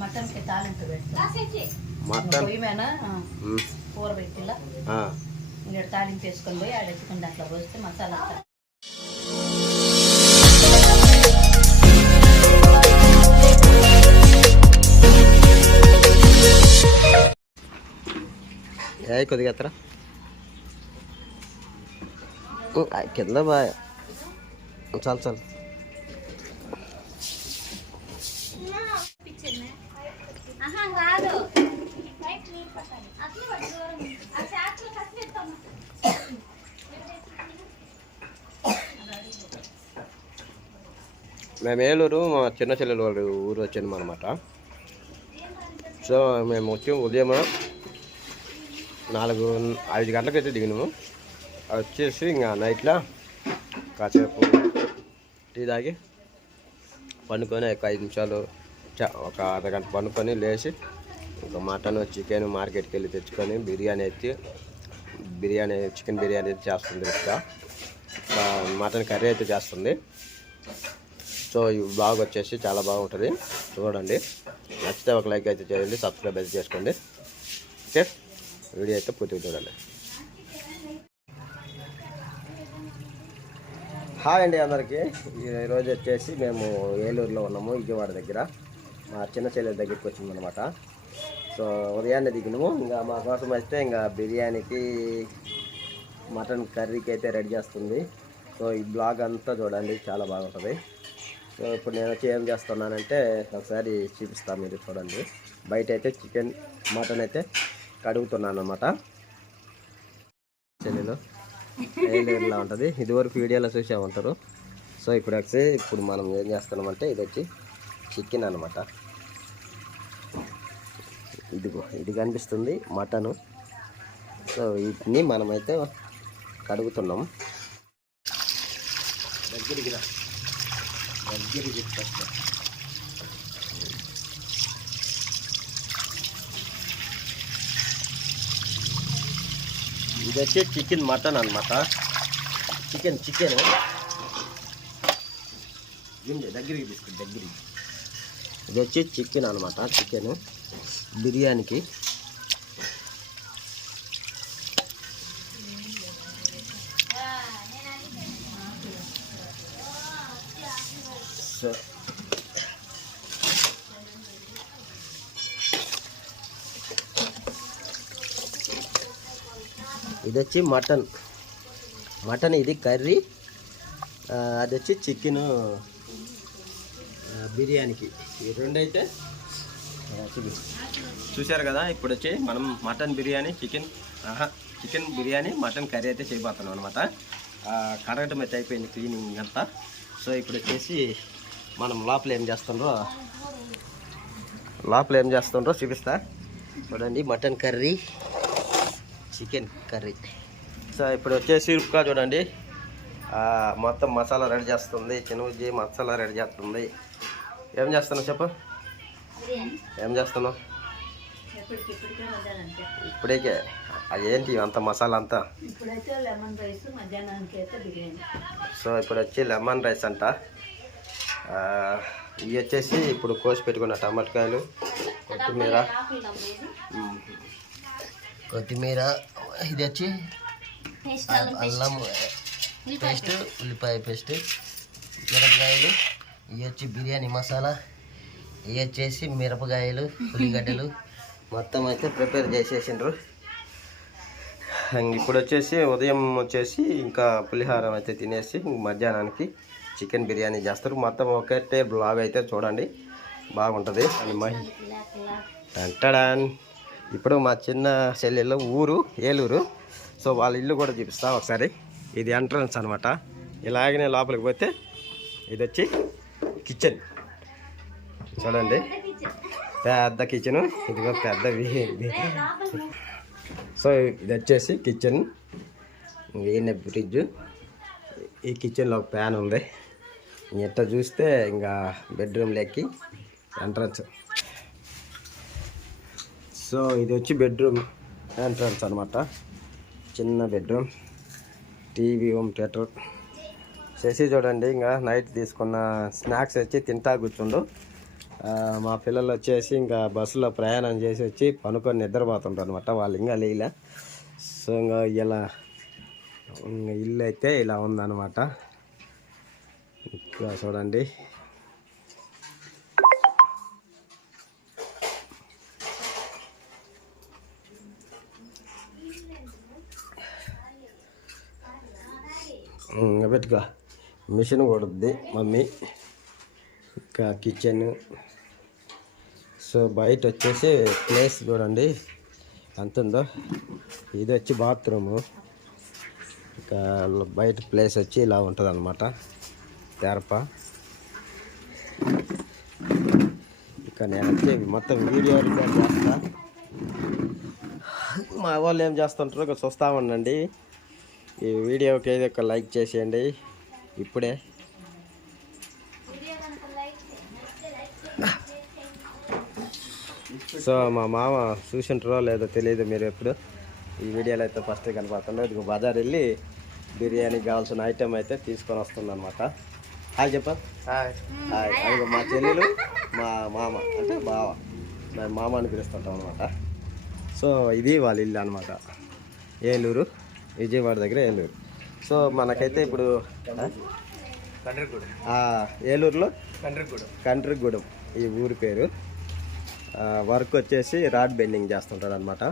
మటన్కి తాలింపు పెడతాం. మటన్ పొయ్యిమేనా కూర పెట్టిలా ఇంకా తాలింపు వేసుకొని పోయి ఆడెత్తుకుని దాంట్లో పోస్తే మసాలా కొద్దిగా ఎత్తరా కింద బాగా చాలు చాలు. మేము ఏలూరు మా చిన్న చెల్లెలు వాళ్ళు ఊరు వచ్చాము అనమాట. సో మేము వచ్చి ఉదయం 4-5 గంటలకైతే దిగినాము. వచ్చేసి ఇంకా నైట్లో కాసేపు టీ తాగి పండుకొని ఒక 5 నిమిషాలు ఒక అర్ధగంట పండుకొని లేచి ఇంకా మటన్ చికెన్ మార్కెట్కి వెళ్ళి తెచ్చుకొని చికెన్ బిర్యానీ అయితే చేస్తుంది. ఇంకా మటన్ కర్రీ అయితే చేస్తుంది. సో ఈ బ్లాగ్ వచ్చేసి చాలా బాగుంటుంది, చూడండి. నచ్చితే ఒక లైక్ అయితే చేయండి, సబ్స్క్రైబ్ అయితే చేసుకోండి. ఓకే, వీడియో అయితే పూర్తిగా చూడండి. హాయ్ అండి అందరికీ. ఈరోజు వచ్చేసి మేము ఏలూరులో ఉన్నాము, విజయవాడ దగ్గర. మా చిన్న చెల్లెల దగ్గరికి వచ్చిందనమాట. సో ఉదయాన్నే దిగినాము. ఇంకా మా కోసం అయితే ఇంకా బిర్యానీకి మటన్ కర్రీకి అయితే రెడీ చేస్తుంది. సో ఈ బ్లాగ్ అంతా చూడండి, చాలా బాగుంటుంది. సో ఇప్పుడు నేను వచ్చి ఏం చేస్తున్నానంటే ఒకసారి చూపిస్తాను, మీరు చూడండి. బయట అయితే చికెన్ మటన్ అయితే కడుగుతున్నాను అనమాట. చెల్లెలు ఏలూరులో ఉంటుంది, ఇదివరకు వీడియోలో చూసే ఉంటారు. సో ఇప్పుడు మనం ఏం చేస్తున్నామంటే ఇది వచ్చి చికెన్ అనమాట. ఇది కనిపిస్తుంది మటను. సో వీటిని మనమైతే కడుగుతున్నాం. దగ్గరికి చెప్తా. ఇది వచ్చి చికెన్ మటన్ అనమాట. చికెన్ దగ్గరికి తీసుకుంది. ఇది వచ్చి చికెన్ అనమాట. చికెన్ బిర్యానీకి. సో ఇది వచ్చి మటన్ ఇది కర్రీ. అది వచ్చి చికెన్ బిర్యానీకి. ఈ రెండైతే చూశారు కదా. ఇప్పుడు వచ్చి మనం mutton biryani chicken biryani mutton curry అయితే చేయబోతున్నాం అనమాట. కడగటం అయితే అయిపోయింది, క్లీనింగ్ అంతా. సో ఇప్పుడు వచ్చేసి మనం లోపల ఏం చేస్తుండ్రో చూపిస్తా, చూడండి. Mutton curry, chicken curry. So ఇప్పుడు వచ్చేసి ఉప్కా చూడండి, మొత్తం మసాలా రెడీ చేస్తుంది. చిన్నజీ మసాలా రెడీ చేస్తుంది. ఏం చేస్తున్నావు చెప్పు, ఏం చేస్తున్నావు? ఇప్పుడేకే అదేంటి అంత మసాలా అంతా? సో ఇప్పుడు వచ్చి లెమన్ రైస్ అంట. ఇవి వచ్చేసి ఇప్పుడు కోసి పెట్టుకున్న టమాటకాయలు, కొత్తిమీర, ఇది వచ్చి అల్లం పేస్ట్, ఉల్లిపాయ పేస్ట్, మిరపకాయలు, ఇవి వచ్చి బిర్యానీ మసాలా, ఇవి వచ్చేసి మిరపకాయలు, ఉల్లిగడ్డలు మొత్తం అయితే ప్రిపేర్ చేసేసిండ్రు. ఇప్పుడు వచ్చేసి ఉదయం వచ్చేసి ఇంకా పులిహారం అయితే తినేసి మధ్యాహ్నానికి చికెన్ బిర్యానీ చేస్తారు. మొత్తం ఒకటే బ్లాగ్ అయితే చూడండి, బాగుంటుంది. అంటాడాన్. ఇప్పుడు మా చిన్న చెల్లెళ్ళ ఊరు ఏలూరు. సో వాళ్ళ ఇల్లు కూడా చూపిస్తా ఒకసారి. ఇది ఎంట్రన్స్ అనమాట. ఇలాగనే లోపలికి పోతే ఇది వచ్చి కిచెన్ చూడండి, పెద్ద కిచెను. ఇదిగో పెద్దవి. సో ఇది వచ్చేసి కిచెన్, ఈయన ఫ్రిడ్జ్. ఈ కిచెన్లో ఒక ఫ్యాన్ ఉంది. ఎట్లా చూస్తే ఇంకా బెడ్రూమ్లోకి ఎంట్రన్స్. సో ఇది వచ్చి బెడ్రూమ్ ఎంట్రన్స్ అనమాట. చిన్న బెడ్రూమ్, టీవీ, హోమ్ థియేటర్. చేసి చూడండి, ఇంకా నైట్ తీసుకున్న స్నాక్స్ వచ్చి తింటా కూర్చుండు. మా పిల్లలు వచ్చేసి ఇంకా బస్సులో ప్రయాణం చేసి వచ్చి పనుకొని నిద్రపోతుంటారు అనమాట. వాళ్ళు ఇంకా లేలే. సో ఇంకా ఇలా ఇల్లు అయితే ఇలా ఉందన్నమాట. ఇంకా చూడండి. పెట్టుకో, మిషన్ కొడుద్ది మమ్మీ. ఇంకా కిచెన్. సో బయట వచ్చేసి ప్లేస్ చూడండి ఎంత ఉందో. ఇది వచ్చి బాత్రూము. ఇంకా బయట ప్లేస్ వచ్చి ఇలా ఉంటుంది అన్నమాట, తెరప. ఇంకా నేను వచ్చి మొత్తం వీడియో రికార్డ్ చేస్తా. మా వాళ్ళు ఏం చేస్తుంటారో చూస్తూ ఉండండి. ఈ వీడియోకి ఏదో ఒక లైక్ చేసేయండి ఇప్పుడే. సో మా మామ చూసింటారో లేదో తెలియదు మీరు ఎప్పుడు. ఈ వీడియోలో అయితే ఫస్ట్ కనపడుతుండే. ఇది బజార్ వెళ్ళి బిర్యానీకి కావాల్సిన ఐటెం అయితే తీసుకొని వస్తుంది అనమాట. హాయ్ చెప్ప. హాయ్. అది మా చెల్లెలు, మా మామ అంటే బావ, మేము మామ అని పిలుస్తుంటాం అనమాట. సో ఇది వాళ్ళ ఇల్లు అనమాట, ఏలూరు, విజయవాడ దగ్గర ఏలూరు. సో మనకైతే ఇప్పుడు ఏలూరులో కండ్రిగూడెం ఈ ఊరి పేరు. వర్క్ వచ్చేసి రాడ్ బెండింగ్ చేస్తుంటాడు అనమాట.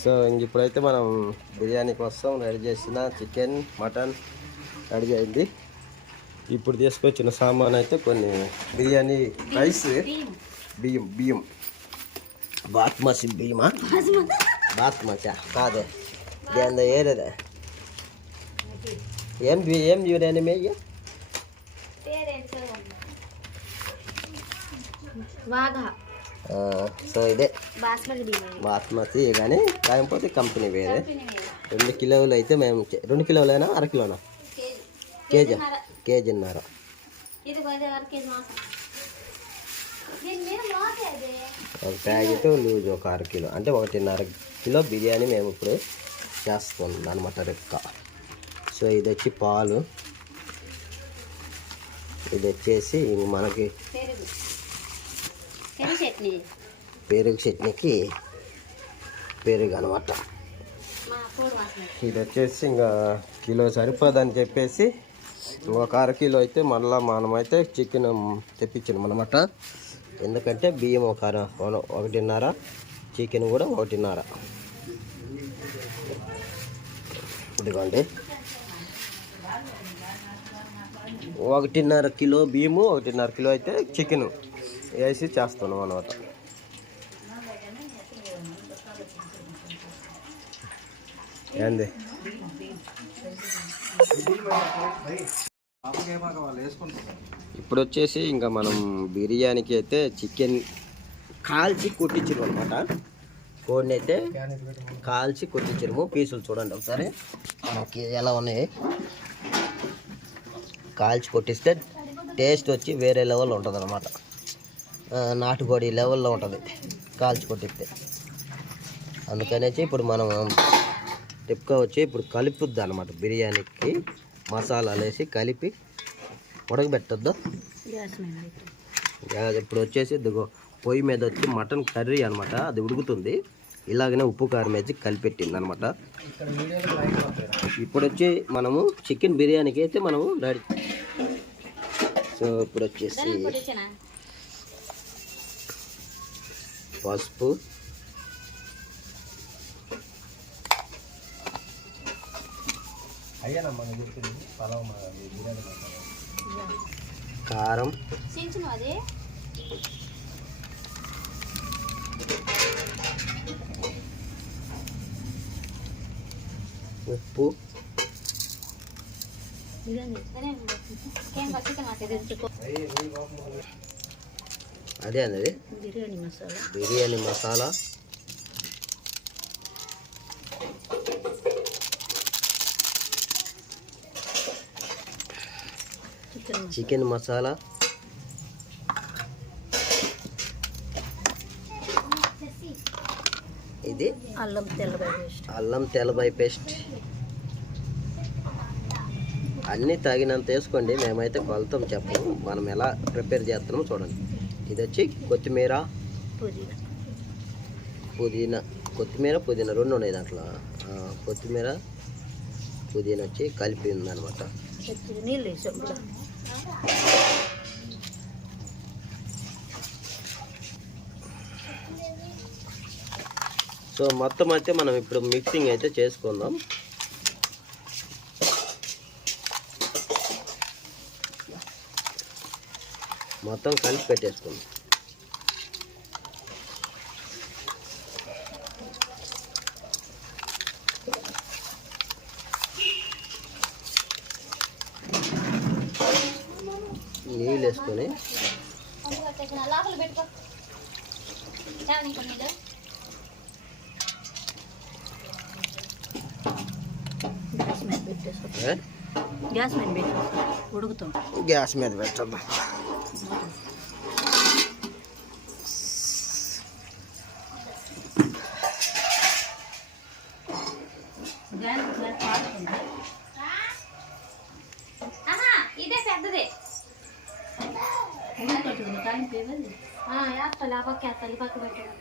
సో ఇప్పుడైతే మనం బిర్యానీ కోసం రెడీ చేసిన చికెన్, మటన్ రెడీ అయింది. ఇప్పుడు తీసుకొచ్చిన సామాన్ అయితే కొన్ని బిర్యానీ రైస్, బియ్యం బాస్మతి బియ్యమా, బాస్మతి కాదే దేందో ఏరేదే ఏం బిర్యానీ మేయ్య. సో ఇదే బాస్మతి కానీ కాకపోతే కంపెనీ వేరే. 2 కిలోలు అయితే మేము 2 కిలోలైనా, అర కిలోనా, కేజీన్నర. ఒక ప్యాకెట్ లూజ్ ఒక 1/2 కిలో అంటే 1.5 కిలో బిర్యానీ మేము ఇప్పుడు చేస్తుంది అనమాట రెక్క. సో ఇది వచ్చి పాలు, ఇది వచ్చేసి మనకి పెరుగు చట్నీకి పెరుగు అనమాట. ఇది వచ్చేసి ఇంకా కిలో సరిపోదని చెప్పేసి ఒక 1/2 కిలో అయితే మళ్ళీ మనమైతే చికెన్ తెప్పించాం అనమాట. ఎందుకంటే బియ్యం 1.5, చికెన్ కూడా 1.5. ఇదిగోండి 1.5 కిలో బియ్యము, 1.5 కిలో అయితే చికెన్ వేసి చేస్తున్నాం అనమాట. ఏంది ఇప్పుడు వచ్చేసి ఇంకా మనం బిర్యానీకి అయితే చికెన్ కాల్చి కొట్టించారు అనమాట. కోడిని అయితే కాల్చి కొట్టించాము. పీసులు చూడండి ఒకసారి మనకి ఎలా ఉన్నాయి. కాల్చి కొట్టిస్తే టేస్ట్ వచ్చి వేరే లెవెల్లో ఉంటుంది అనమాట. నాటుకోడి లెవెల్లో ఉంటుంది కాల్చి కొట్టిస్తే. అందుకనేసి ఇప్పుడు మనం టిప్గా వచ్చి ఇప్పుడు కలుపుద్ది అనమాట. బిర్యానీకి మసాలాలు వేసి కలిపి ఉడకబెట్టద్దు. ఇప్పుడు వచ్చేసి పొయ్యి మీద వచ్చి మటన్ కర్రీ అనమాట, అది ఉడుకుతుంది. ఇలాగనే ఉప్పు కారం వేసి కలిపెట్టింది అనమాట. ఇప్పుడు వచ్చి మనము చికెన్ బిర్యానీకి అయితే మనము రెడీ. సో ఇప్పుడు వచ్చేసి పసుపు, కారం, ఉప్పు, అదే అన్నది బిర్యానీ మసాలా, చికెన్ మసాలా, ఇది అల్లం తెల్లబాయి పేస్ట్. అన్నీ తగినంత వేసుకోండి. మేమైతే కొలతం చెప్పము, మనం ఎలా ప్రిపేర్ చేస్తున్నామో చూడండి. ఇది వచ్చి కొత్తిమీర, పుదీనా పుదీనా, కొత్తిమీర పుదీనా రెండు ఉన్నాయి దాంట్లో. కొత్తిమీర పుదీనా వచ్చి కలిపి ఉందన్నమాట. నీళ్ళు వేసాం. సో మొత్తం అయితే మనం ఇప్పుడు మిక్సింగ్ అయితే చేసుకుందాం. మొత్తం కలిపి పెట్టేసుకుందాం. నీళ్ళు వేసుకొని గ్యాస్ మీద పెట్టేసుకో, ఉడుకుతాం. గ్యాస్ మీద పెట్టద్దాం. ఇదే పెద్దదే పక్క పెట్టాడు.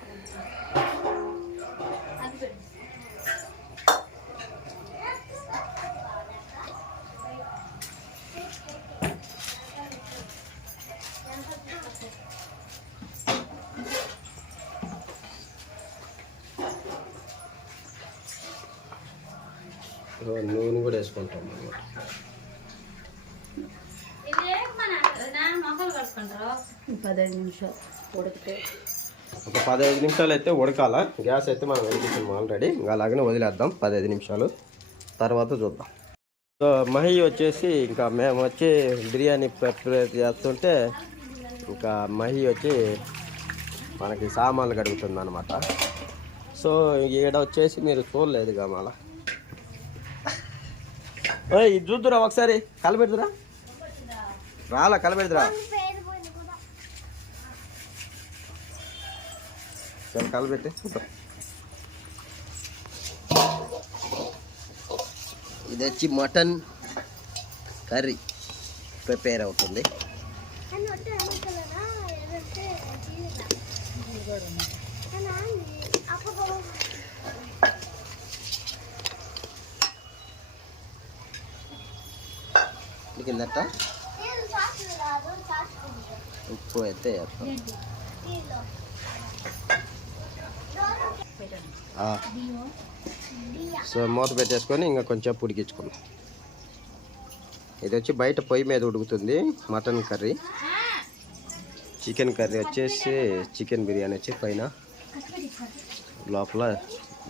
నూనె కూడా వేసుకుంటాం అన్నమాట. ఒక 15 నిమిషాలు అయితే ఉడకాల. గ్యాస్ అయితే మనం వెలిగించాం ఆల్రెడీ. ఇంకా అలాగనే వదిలేద్దాం 15 నిమిషాలు, తర్వాత చూద్దాం. సో మహి వచ్చేసి ఇంకా మేము వచ్చి బిర్యానీ ప్రిపేర్ చేస్తుంటే ఇంకా మహి వచ్చి మనకి సామాన్లు కడుగుతుంది అనమాట. సో ఈడ వచ్చేసి మీరు చూడలేదుగా మళ్ళా. ఇది చూద్దురా ఒకసారి, కలబెడుతురా రాలా, కలబెడుతురా సరే కలబెట్టి చూద్దాం. ఇది వచ్చి మటన్ కర్రీ ప్రిపేర్ అవుతుంది. కిందట ఉప్పు అయితే వేస్తాం. సో మూత పెట్టేసుకొని ఇంకా కొంచెం ఉడికించుకుందాం. ఇది వచ్చి బయట పొయ్యి మీద ఉడుకుతుంది మటన్ కర్రీ. చికెన్ కర్రీ వచ్చేసి చికెన్ బిర్యానీ వచ్చి పైన, లోపల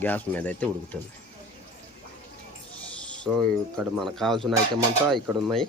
గ్యాస్ మీద అయితే ఉడుకుతుంది. సో ఇక్కడ మనకు కావాల్సిన ఐటమ్ అంతా ఇక్కడ ఉన్నాయి.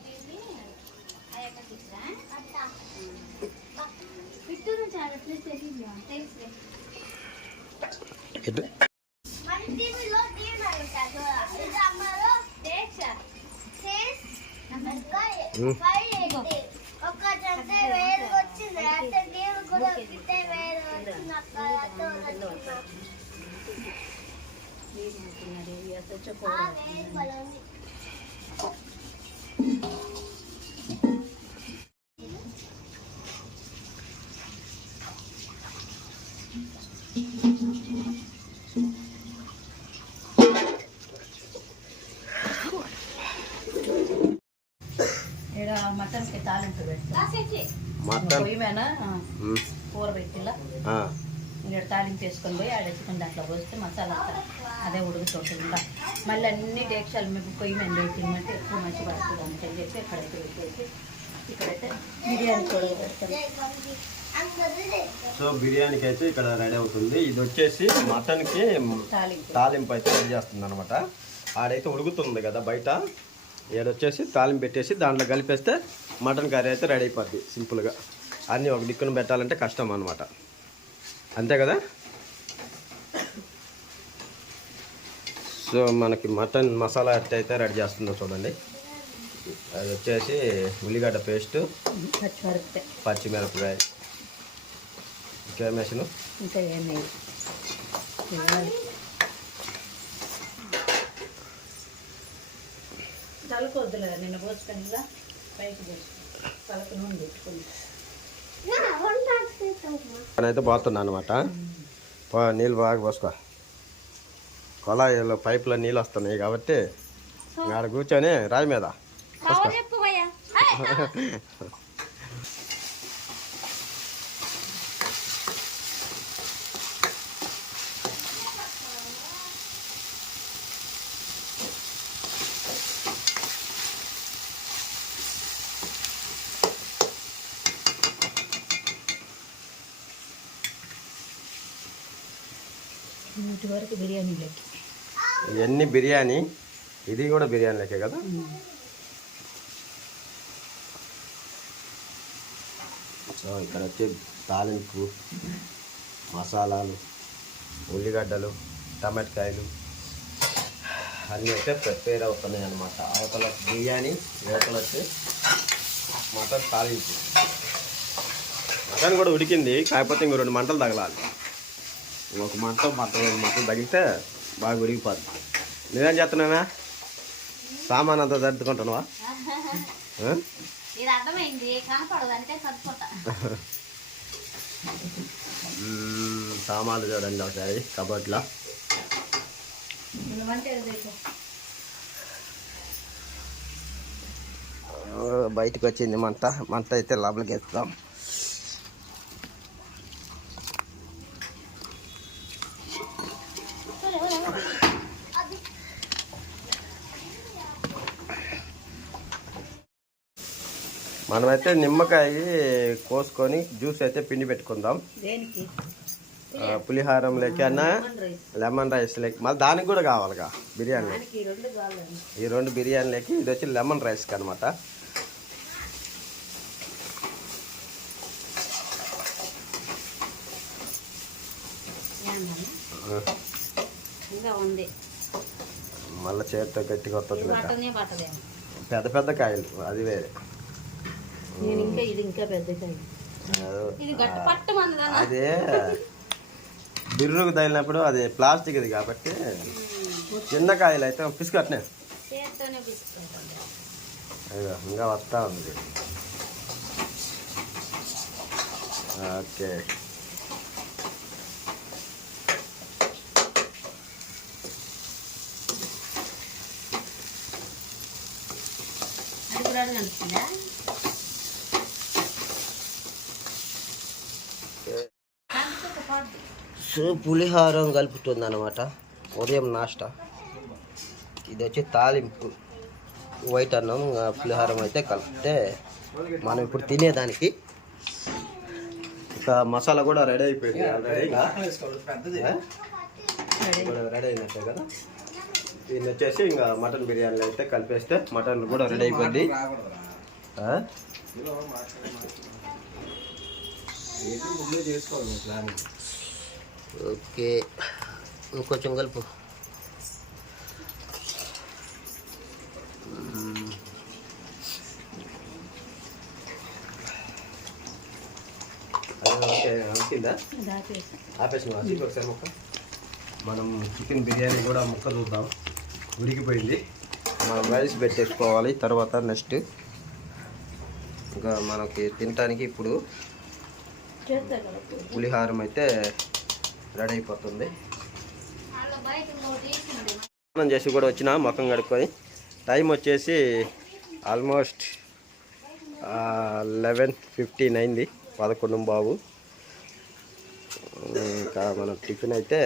మటన్ కి తాలింపు పెడతా. కూర పెట్టిలా ఇక్కడ తాలింపు వేసుకొని పోయి ఆడెత్తుకుని దాంట్లో పోస్తే మసాలా అదే ఉడుకుతుంటుంది. మళ్ళీ అన్ని డేక్షాలు మేము పొయ్యి మీద పెట్టిమంటే ఎక్కువ మంచి పడుతుంది అని చెప్పి ఎక్కడైతే పెట్టేసి ఇక్కడైతే బిర్యానీ కూడా పెడతాను. సో బిర్యానీకి అయితే ఇక్కడ రెడీ అవుతుంది. ఇది వచ్చేసి మటన్కి తాలింపు అయితే రెడీ చేస్తుంది అనమాట. ఆడైతే ఉడుకుతుంది కదా బయట, ఏడొచ్చేసి తాలింపు పెట్టేసి దాంట్లో కలిపేస్తే మటన్ కర్రీ అయితే రెడీ అయిపోద్ది సింపుల్గా. అన్నీ ఒక దిక్కున పెట్టాలంటే కష్టం అనమాట, అంతే కదా. సో మనకి మటన్ మసాలా అయితే రెడీ చేస్తుందో చూడండి. అది వచ్చేసి ఉల్లిగడ్డ పేస్ట్, పచ్చిమిరపకాయ, ఇంకేమేసాను ఇంకా ఏమి తలకొద్దులే. నిన్న పోసుకొని పైకి పోసుకొని తలకు నూనె పెట్టుకుని అయితే పోతున్నా అనమాట. నీళ్ళు బాగా పోసుకో. కొలాయిలో పైపులో నీళ్ళు వస్తున్నాయి కాబట్టి ఆడ కూర్చొని రాయి మీద వీటి వరకు బిర్యానీ లెక్క. ఇవన్నీ బిర్యానీ, ఇది కూడా బిర్యానీ లెక్కే కదా. సో ఇక్కడ వచ్చి తాలింపు, మసాలాలు, ఉల్లిగడ్డలు, టమాటకాయలు అన్నీ అయితే ప్రిపేర్ అవుతున్నాయి అన్నమాట. అవతల బిర్యానీ, యువతలు వచ్చి మటన్ తాలింపు. మటన్ కూడా ఉడికింది, కాకపోతే ఇంకో 2 మంటలు తగలాలి. ఒక మంటలు తగిలితే బాగా ఉడికిపోద్ది. నువ్వేం చేస్తున్నావా? సామాన్ అంతా సర్దుకుంటున్నావా? సామాన్లు చూడండి ఒకసారి కబోర్డ్లో. బయటకు వచ్చింది మంట అయితే లోపలికి వేస్తాం. మనమైతే నిమ్మకాయ కోసుకొని జ్యూస్ అయితే పిండి పెట్టుకుందాం. పులిహారం లేకన్నా లెమన్ రైస్ లేక మళ్ళీ దానికి కూడా కావాలిగా బిర్యానీ. ఈ 2 బిర్యానీలకి ఇది వచ్చి లెమన్ రైస్కి అనమాట. మళ్ళీ చేతితో గట్టిగా వస్తుంది. పెద్ద కాయలు అది వేరే. అదే బిర్రుకు తగిలినప్పుడు అది ప్లాస్టిక్ ఇది కాబట్టి చిన్న కాయలు అయితే పిసుకట్నే ఇంకా వస్తా ఉంది. ఓకే, సో పులిహారం కలుపుతుంది అనమాట. ఉదయం నాష్టా. ఇది వచ్చి తాలింపు, వైట్ అన్నం, పులిహారం అయితే కలిపితే మనం ఇప్పుడు తినేదానికి. ఇంకా మసాలా కూడా రెడీ అయిపోయింది. రెడీ అయినట్టే కదా. దీన్ని వచ్చేసి ఇంకా మటన్ బిర్యానీలో అయితే కలిపేస్తే మటన్ కూడా రెడీ అయిపోద్ది. ఓకే, ఇంకొంచెం కలుపు. ఆపేసిన ఒకసారి ముక్క. మనం చికెన్ బిర్యానీ కూడా ముక్క చూద్దాం. ఉడికిపోయింది. మనం రైస్ పెట్టేసుకోవాలి. తర్వాత నెక్స్ట్ ఇంకా మనకి తినటానికి ఇప్పుడు పులిహారం అయితే రెడీ అయిపోతుంది. స్నానం చేసి కూడా వచ్చిన ముఖం కడుక్కొని. టైం వచ్చేసి ఆల్మోస్ట్ 11:15 అయింది. 11:15. ఇంకా మనం టిఫిన్ అయితే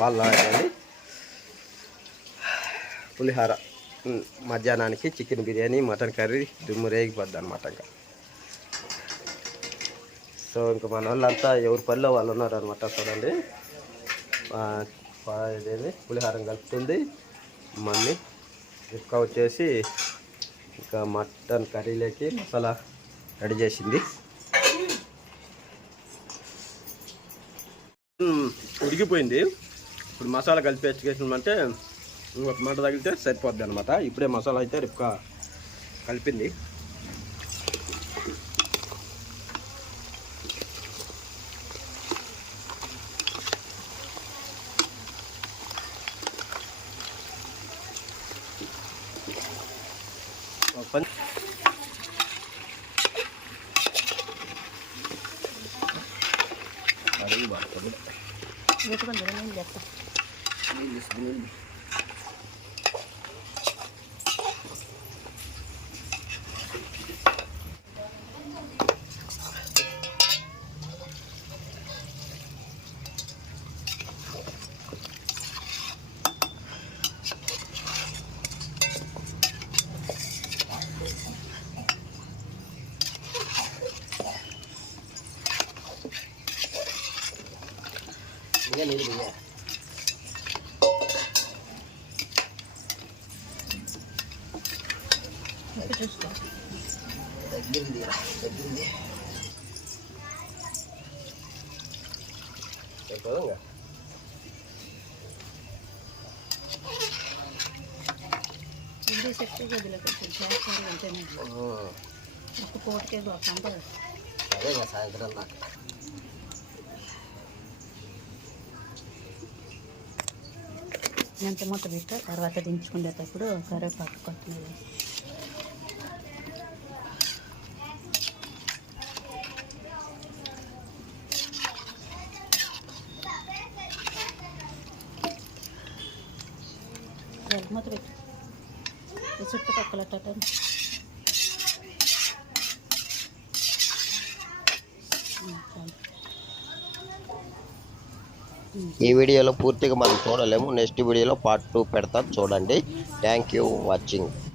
వాళ్ళ పులిహార, మధ్యాహ్నానికి చికెన్ బిర్యానీ, మటన్ కర్రీ దుమ్ము రేగిపోద్ది అనమాట. ఇంకా సో ఇంకా మన వాళ్ళంతా ఎవరి పనిలో వాళ్ళు ఉన్నారనమాట. చూడండి, ఇదేది పులిహారం కలుపుతుంది. మళ్ళీ ఇంకా వచ్చేసి ఇంకా మటన్ కర్రీలోకి మసాలా రెడీ చేసింది. ఉడికిపోయింది. ఇప్పుడు మసాలా కలిపి వేసుకేసినామంటే ఇంకొక మంట తగిలితే సరిపోద్ది అనమాట. ఇప్పుడే మసాలా అయితే రిప్కా కలిపింది. పెట్టుకుంది నేను చెప్తా. ఇంకా నీళ్ళు పోయా. చూసుకో తగ్గింది. సరిపోదా ఇది చెప్తే గదిలో కొంచెం చేస్తారు వెంటనే ఒక పూటకే అంతా అదే సాయంత్రం దాకా. ఎంత మూత పెట్టా తర్వాత దించుకునేటప్పుడు కరివేపాకు కొత్తిమీర మూత పెట్టు. చుట్టుపక్కల టటన్ ఈ వీడియోలో పూర్తిగా మనం చూడలేము. నెక్స్ట్ వీడియోలో పార్ట్ 2 పెడతాం, చూడండి. Thank you watching.